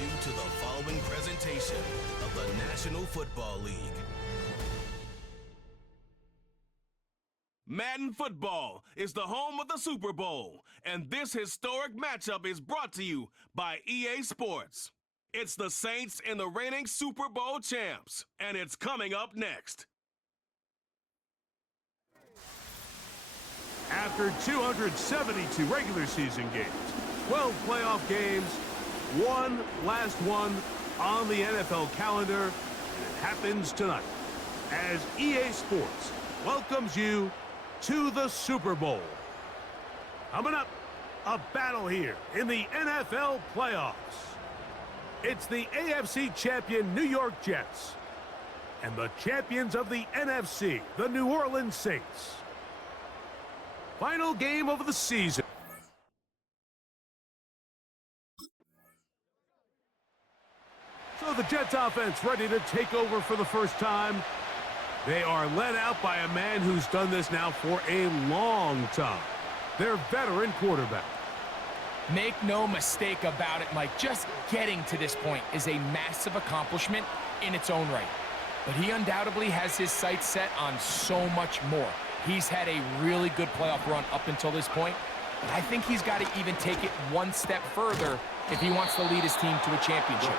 you to the following presentation of the National Football League. Madden Football is the home of the Super Bowl, and this historic matchup is brought to you by EA Sports. It's the Saints and the reigning Super Bowl champs, and it's coming up next. After 272 regular season games, 12 playoff games, one last one on the NFL calendar, and it happens tonight as EA Sports welcomes you to the Super Bowl. Coming up, a battle here in the NFL playoffs. It's the AFC champion New York Jets and the champions of the NFC, the New Orleans Saints. Final game of the season. So the Jets offense ready to take over for the first time. They are led out by a man who's done this now for a long time. Their veteran quarterback. Make no mistake about it, Mike. Just getting to this point is a massive accomplishment in its own right. But he undoubtedly has his sights set on so much more. He's had a really good playoff run up until this point, but I think he's got to even take it one step further if he wants to lead his team to a championship.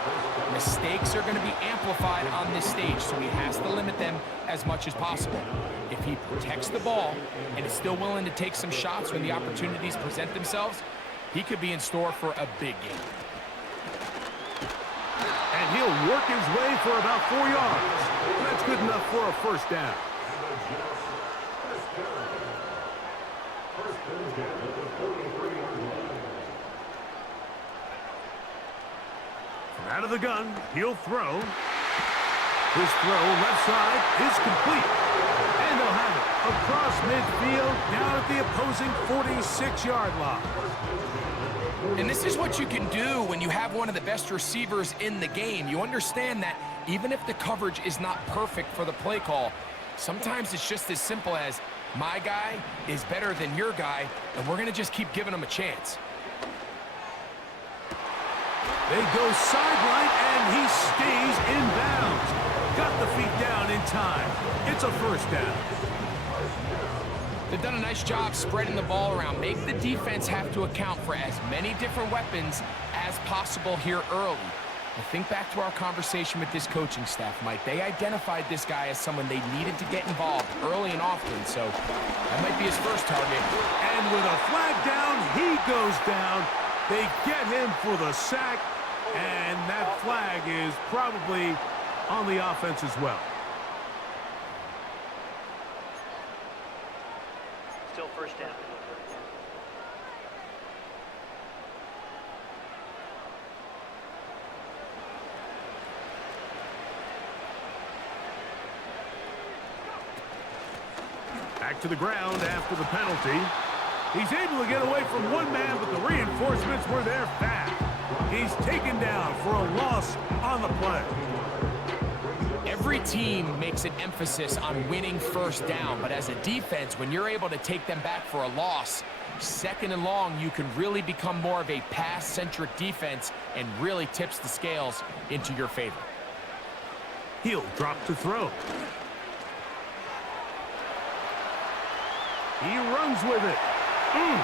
Mistakes are going to be amplified on this stage, so he has to limit them as much as possible. If he protects the ball and is still willing to take some shots when the opportunities present themselves, he could be in store for a big game. And he'll work his way for about 4 yards. That's good enough for a first down. From out of the gun, he'll throw. His throw left side is complete. And they'll have it across midfield down at the opposing 46-yard line. And this is what you can do when you have one of the best receivers in the game. You understand that even if the coverage is not perfect for the play call, sometimes it's just as simple as, my guy is better than your guy, and we're going to just keep giving him a chance. They go sideline, and he stays in bounds. Got the feet down in time. It's a first down. They've done a nice job spreading the ball around. Make the defense have to account for as many different weapons as possible here early. Well, think back to our conversation with this coaching staff, Mike. They identified this guy as someone they needed to get involved early and often, so that might be his first target. And with a flag down, he goes down. They get him for the sack, and that flag is probably on the offense as well. Still first down. Back to the ground after the penalty. He's able to get away from one man, but the reinforcements were there fast. He's taken down for a loss on the play. Every team makes an emphasis on winning first down, but as a defense, when you're able to take them back for a loss, second and long, you can really become more of a pass-centric defense and really tips the scales into your favor. He'll drop to throw. He runs with it. And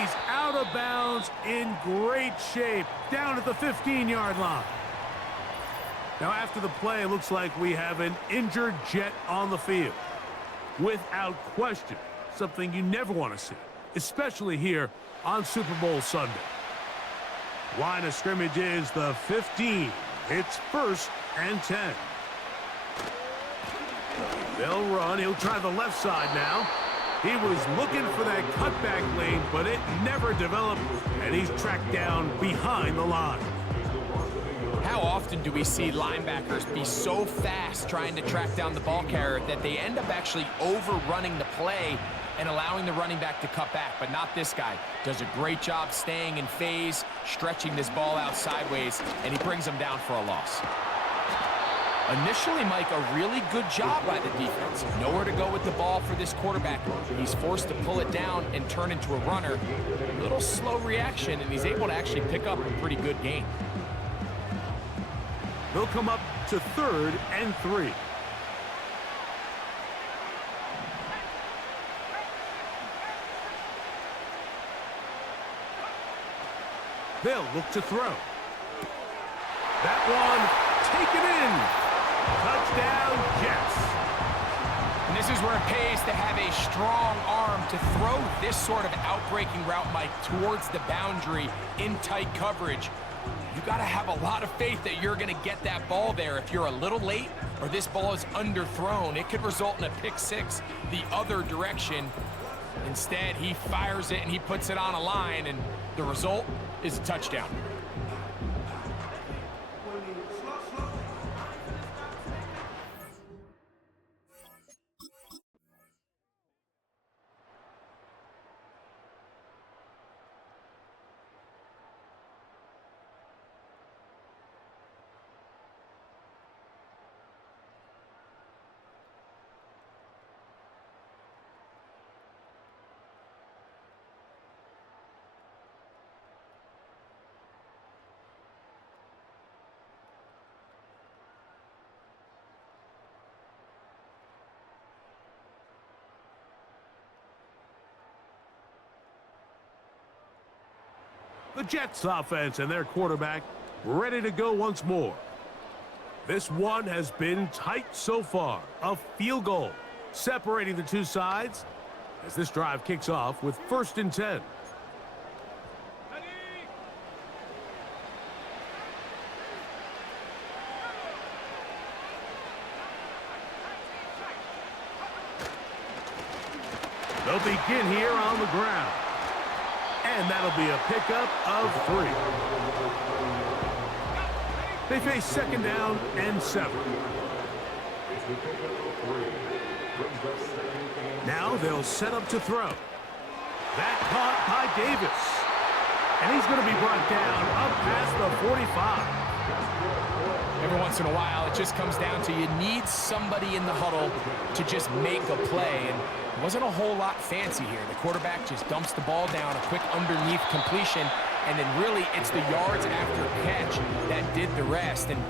he's out of bounds in great shape, down at the 15-yard line. Now, after the play, it looks like we have an injured Jet on the field. Without question, something you never want to see, especially here on Super Bowl Sunday. Line of scrimmage is the 15. It's 1st and 10. They'll run. He'll try the left side now. He was looking for that cutback lane, but it never developed, and he's tracked down behind the line. How often do we see linebackers be so fast trying to track down the ball carrier that they end up actually overrunning the play and allowing the running back to cut back? But not this guy. Does a great job staying in phase, stretching this ball out sideways, and he brings them down for a loss. Initially, Mike, a really good job by the defense. Nowhere to go with the ball for this quarterback. He's forced to pull it down and turn into a runner. A little slow reaction, and he's able to actually pick up a pretty good gain. They'll come up to 3rd and 3. They'll look to throw. That one taken in. Touchdown, Jets. And this is where it pays to have a strong arm to throw this sort of outbreaking route, Mike, towards the boundary in tight coverage. You got to have a lot of faith that you're going to get that ball there. If you're a little late or this ball is underthrown, it could result in a pick six the other direction. Instead, he fires it and he puts it on a line, and the result is a touchdown. The Jets offense and their quarterback ready to go once more. This one has been tight so far. A field goal separating the two sides as this drive kicks off with 1st and 10. They'll begin here on the ground. And that'll be a pickup of 3. They face 2nd down and 7. Now they'll set up to throw. That caught by Davis. And he's going to be brought down up past the 45. Every once in a while, it just comes down to you need somebody in the huddle to just make a play. And it wasn't a whole lot fancy here. The quarterback just dumps the ball down, a quick underneath completion, and then really it's the yards after catch that did the rest. And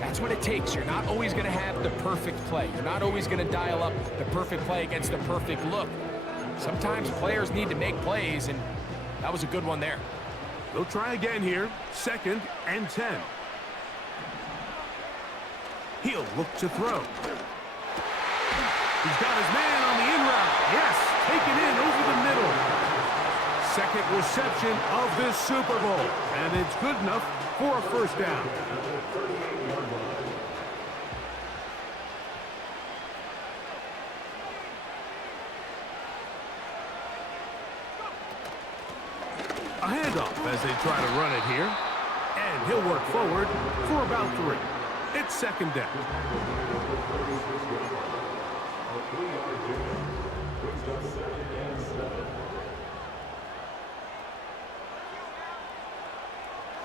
that's what it takes. You're not always going to have the perfect play. You're not always going to dial up the perfect play against the perfect look. Sometimes players need to make plays, and that was a good one there. They'll try again here, 2nd and 10. He'll look to throw. He's got his man on the in route. Yes, taken in over the middle. 2nd reception of this Super Bowl, and it's good enough for a 1st down. A handoff as they try to run it here, and he'll work forward for about 3. It's 2nd down.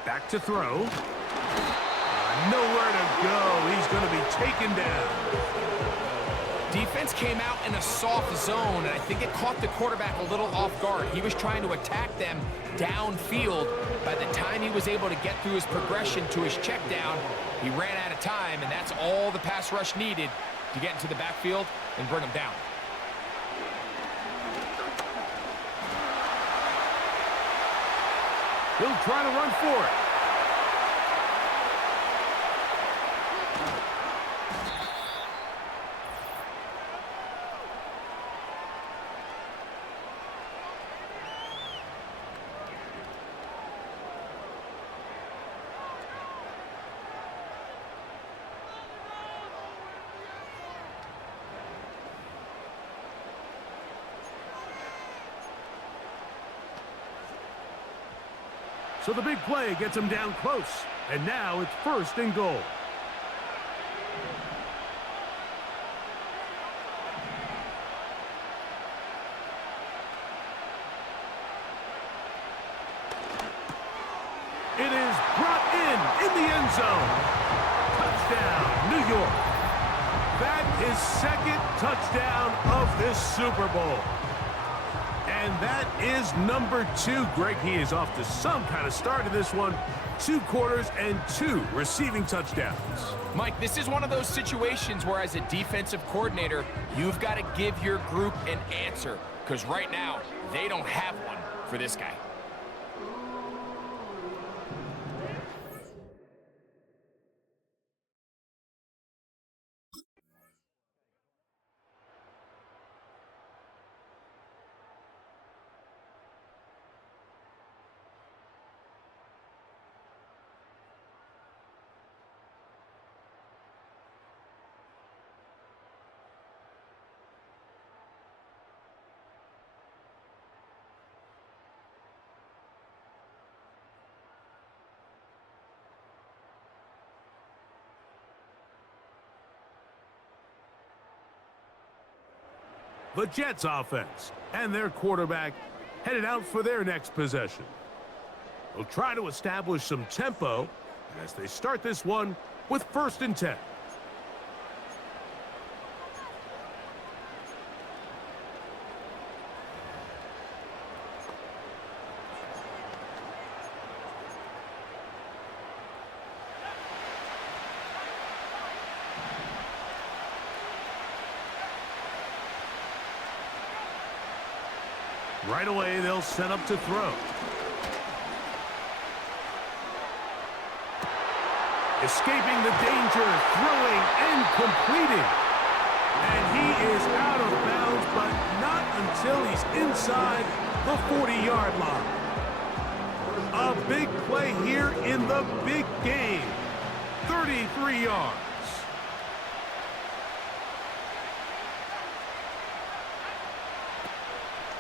Back to throw. Nowhere to go. He's going to be taken down. Defense came out in a soft zone, and I think it caught the quarterback a little off guard. He was trying to attack them downfield. By the time he was able to get through his progression to his check down, he ran out of time, and that's all the pass rush needed to get into the backfield and bring him down. He'll try to run for it. So the big play gets him down close. And now it's 1st and goal. It is brought in the end zone. Touchdown, New York. his second touchdown of this Super Bowl. And that is number 2. Greg, he is off to some kind of start in this one. 2 quarters and 2 receiving touchdowns. Mike, this is one of those situations where as a defensive coordinator, you've got to give your group an answer, because right now, they don't have one for this guy. The Jets offense and their quarterback headed out for their next possession. They'll try to establish some tempo as they start this one with 1st and 10. Right away, they'll set up to throw. Escaping the danger, throwing and completing. And he is out of bounds, but not until he's inside the 40-yard line. A big play here in the big game. 33 yards.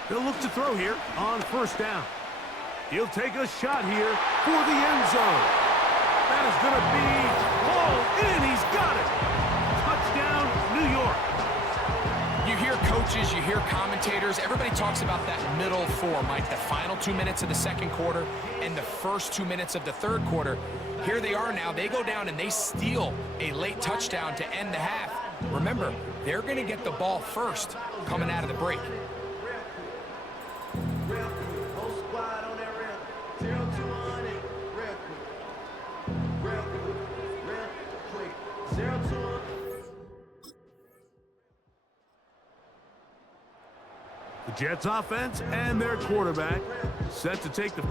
They'll look to throw here on 1st down. He'll take a shot here for the end zone. That is going to be hauled in. He's got it. Touchdown, New York. You hear coaches, you hear commentators, everybody talks about that middle 4, Mike, the final 2 minutes of the 2nd quarter and the first 2 minutes of the 3rd quarter. Here they are now. They go down and they steal a late touchdown to end the half. Remember, they're going to get the ball first coming out of the break. The Jets offense and their quarterback set to take the...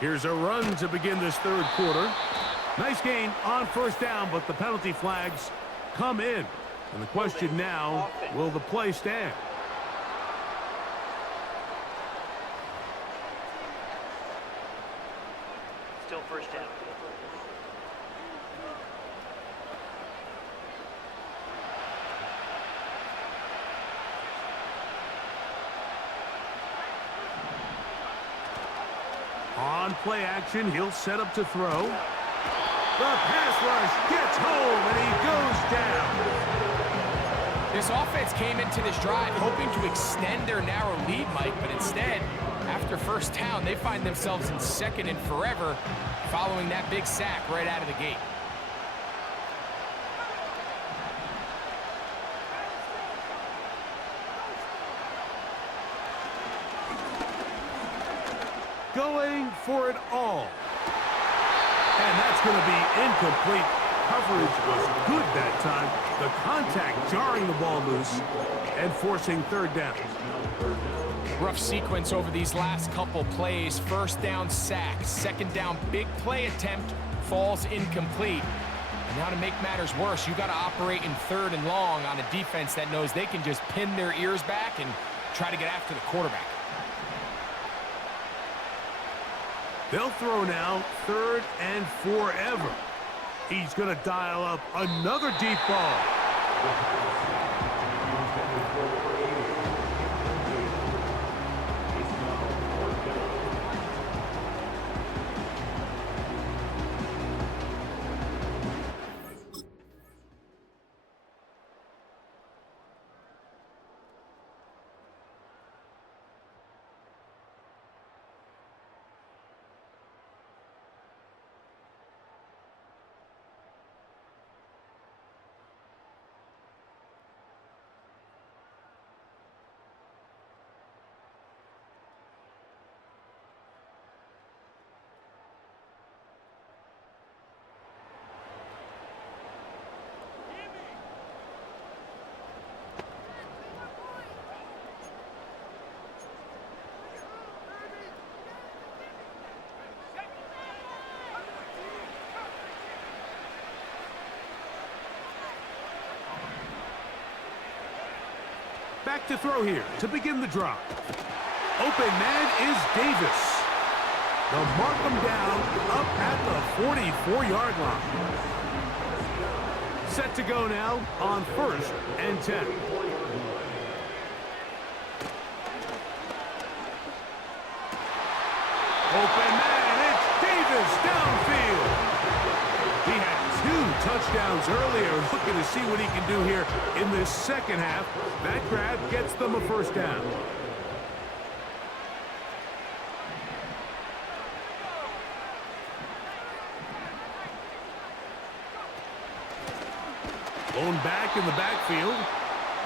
Here's a run to begin this 3rd quarter. Nice gain on 1st down, but the penalty flags come in. And the question now, will the play stand? Still 1st down. On play action, he'll set up to throw. The pass rush gets home, and he goes down. This offense came into this drive hoping to extend their narrow lead, Mike, but instead, after 1st down, they find themselves in 2nd and forever following that big sack right out of the gate. Going for it all. And that's going to be incomplete. Coverage was good that time. The contact jarring the ball loose and forcing 3rd down. Rough sequence over these last couple plays. 1st down sack, 2nd down big play attempt falls incomplete. And now to make matters worse, you got to operate in 3rd and long on a defense that knows they can just pin their ears back and try to get after the quarterback. They'll throw now 3rd and forever. He's going to dial up another deep ball. Back to throw here to begin the drive. Open man is Davis. They'll mark him down up at the 44-yard line. Set to go now on 1st and 10. Open man, it's Davis downfield. He had 2 touchdowns earlier. Looking to see what he can do here in this second half. That grab gets them a 1st down. Blown back in the backfield.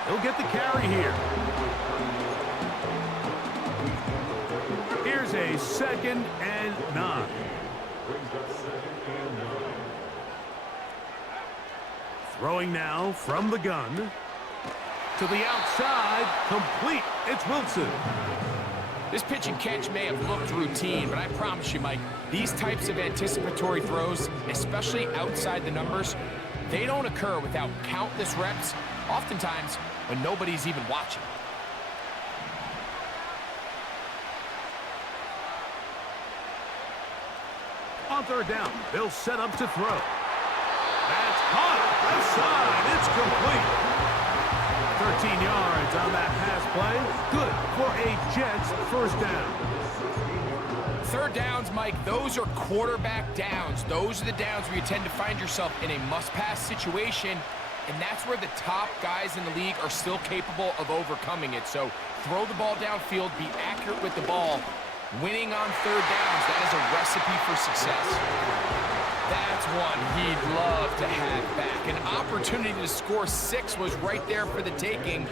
He'll get the carry here. Here's a 2nd and 9. Throwing now from the gun. To the outside, complete. It's Wilson. This pitch and catch may have looked routine, but I promise you, Mike, these types of anticipatory throws, especially outside the numbers, they don't occur without countless reps, oftentimes when nobody's even watching. On 3rd down, they'll set up to throw. That's caught. Left side. It's complete. 13 yards on that pass play. Good for a Jets 1st down. 3rd downs, Mike, those are quarterback downs. Those are the downs where you tend to find yourself in a must-pass situation, and that's where the top guys in the league are still capable of overcoming it. So throw the ball downfield, be accurate with the ball. Winning on 3rd downs, that is a recipe for success. That's one he'd love to have back. An opportunity to score 6 was right there for the taking.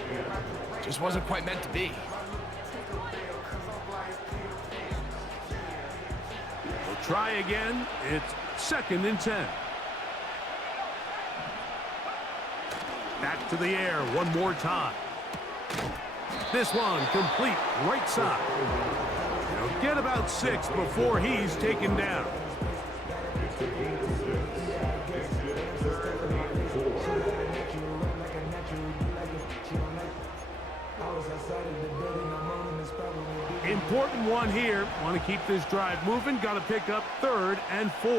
Just wasn't quite meant to be. We'll try again. It's 2nd and 10. Back to the air one more time. This one complete right side. He'll get about 6 before he's taken down. Important one here. Want to keep this drive moving. Got to pick up 3rd and 4.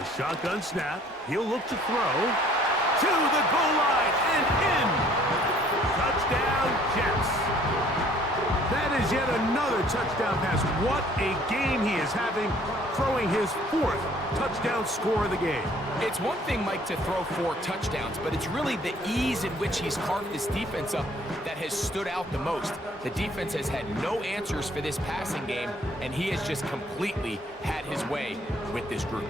A shotgun snap. He'll look to throw. To the goal line and in. Touchdown, Jets. That is yet another touchdown pass. What a game he is having, throwing his 4th touchdown score of the game. It's one thing, Mike, to throw 4 touchdowns, but it's really the ease in which he's carved this defense up that has stood out the most. The defense has had no answers for this passing game, and he has just completely had his way with this group.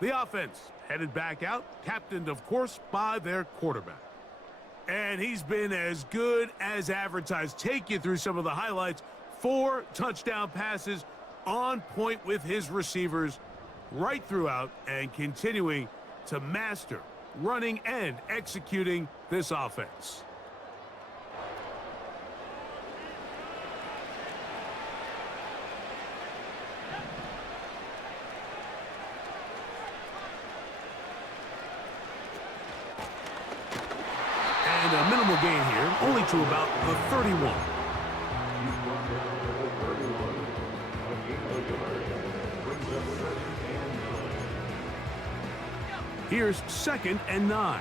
The offense headed back out, captained, of course, by their quarterback. And he's been as good as advertised. Take you through some of the highlights. 4 touchdown passes, on point with his receivers right throughout, and continuing to master running and executing this offense. And a minimal gain here, only to about the 31. Here's 2nd and 9.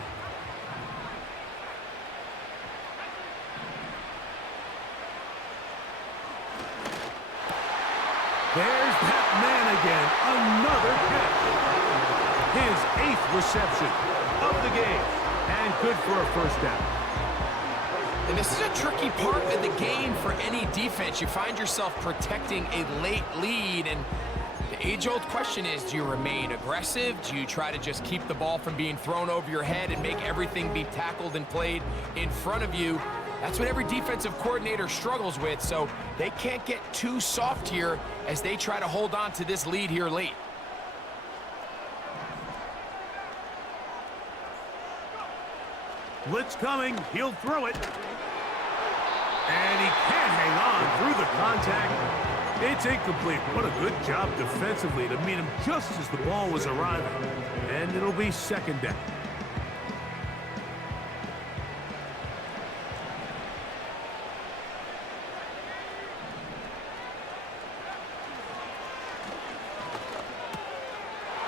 There's that man again. Another catch. his 8th reception of the game. And good for a first down. And this is a tricky part of the game for any defense. You find yourself protecting a late lead, and the age-old question is, do you remain aggressive? Do you try to just keep the ball from being thrown over your head and make everything be tackled and played in front of you? That's what every defensive coordinator struggles with, so they can't get too soft here as they try to hold on to this lead here late. Blitz coming, he'll throw it. And he can't hang on through the contact. It's incomplete. What a good job defensively to meet him just as the ball was arriving. And it'll be second down.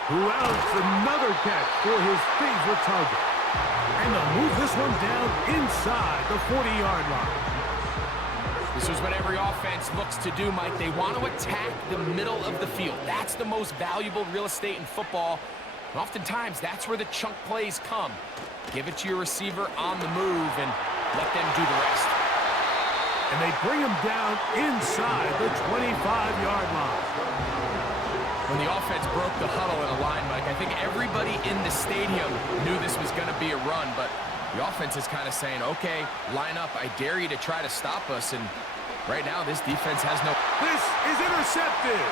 Who else? Another catch for his favorite target. And they'll move this one down inside the 40-yard line. This is what every offense looks to do, Mike. They want to attack the middle of the field. That's the most valuable real estate in football. And oftentimes, that's where the chunk plays come. Give it to your receiver on the move and let them do the rest. And they bring him down inside the 25-yard line. When the offense broke the huddle in a line, Mike, I think everybody in the stadium knew this was going to be a run, but the offense is kind of saying, okay, line up, I dare you to try to stop us, and right now this defense has no... This is intercepted.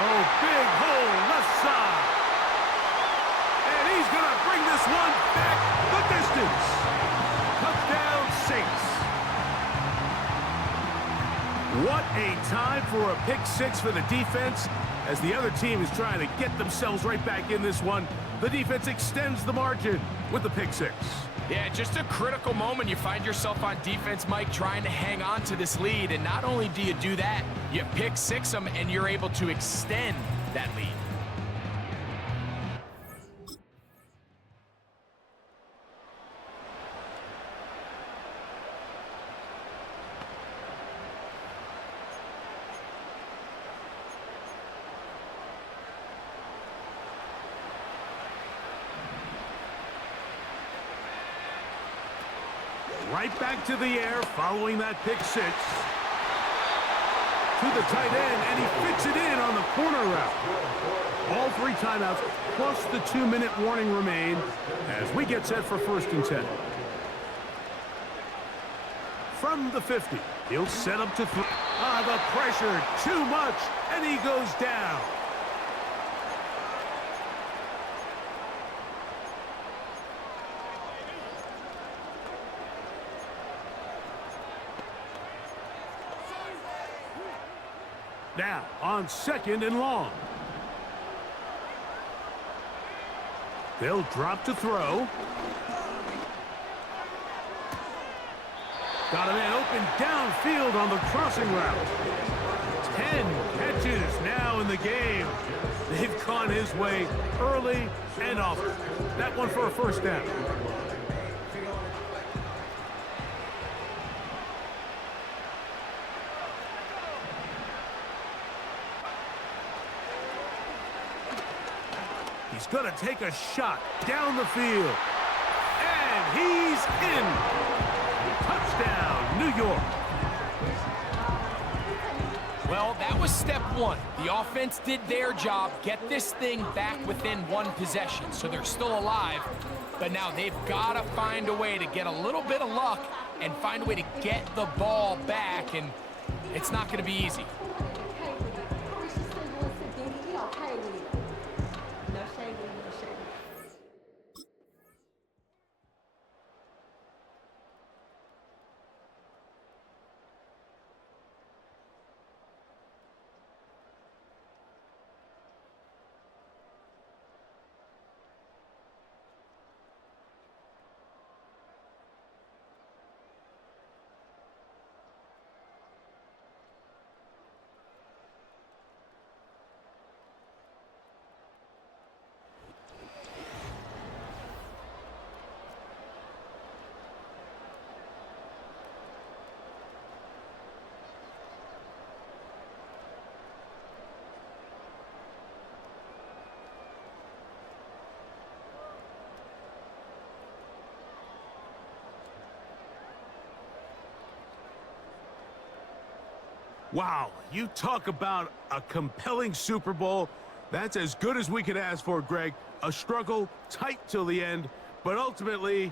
Oh, big hole left side. And he's going to bring this one back the distance. Touchdown, Saints. What a time for a pick six for the defense. As the other team is trying to get themselves right back in this one, the defense extends the margin with the pick six. Yeah, just a critical moment. You find yourself on defense, Mike, trying to hang on to this lead. And not only do you do that, you pick six them and you're able to extend that lead. Right back to the air following that pick six. To the tight end, and he fits it in on the corner route. All 3 timeouts plus the 2-minute warning remain as we get set for 1st and 10. From the 50, he'll set up to throw. The pressure, too much, and he goes down. Now, on 2nd and long. They'll drop to throw. Got a man open downfield on the crossing route. 10 catches now in the game. They've gone his way early and often. That one for a 1st down. He's going to take a shot down the field. And he's in. Touchdown, New York. Well, that was step 1. The offense did their job, get this thing back within 1 possession, so they're still alive. But now they've got to find a way to get a little bit of luck and find a way to get the ball back, and it's not going to be easy. Wow, you talk about a compelling Super Bowl. That's as good as we could ask for, Greg. A struggle, tight till the end, but ultimately,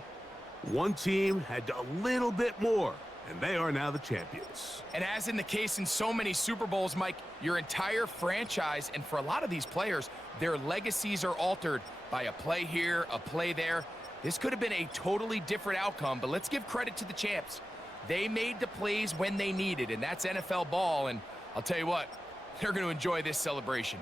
one team had a little bit more, and they are now the champions. And as in the case in so many Super Bowls, Mike, your entire franchise, and for a lot of these players, their legacies are altered by a play here, a play there. This could have been a totally different outcome, but let's give credit to the champs. They made the plays when they needed, and that's NFL ball, and I'll tell you what, they're going to enjoy this celebration.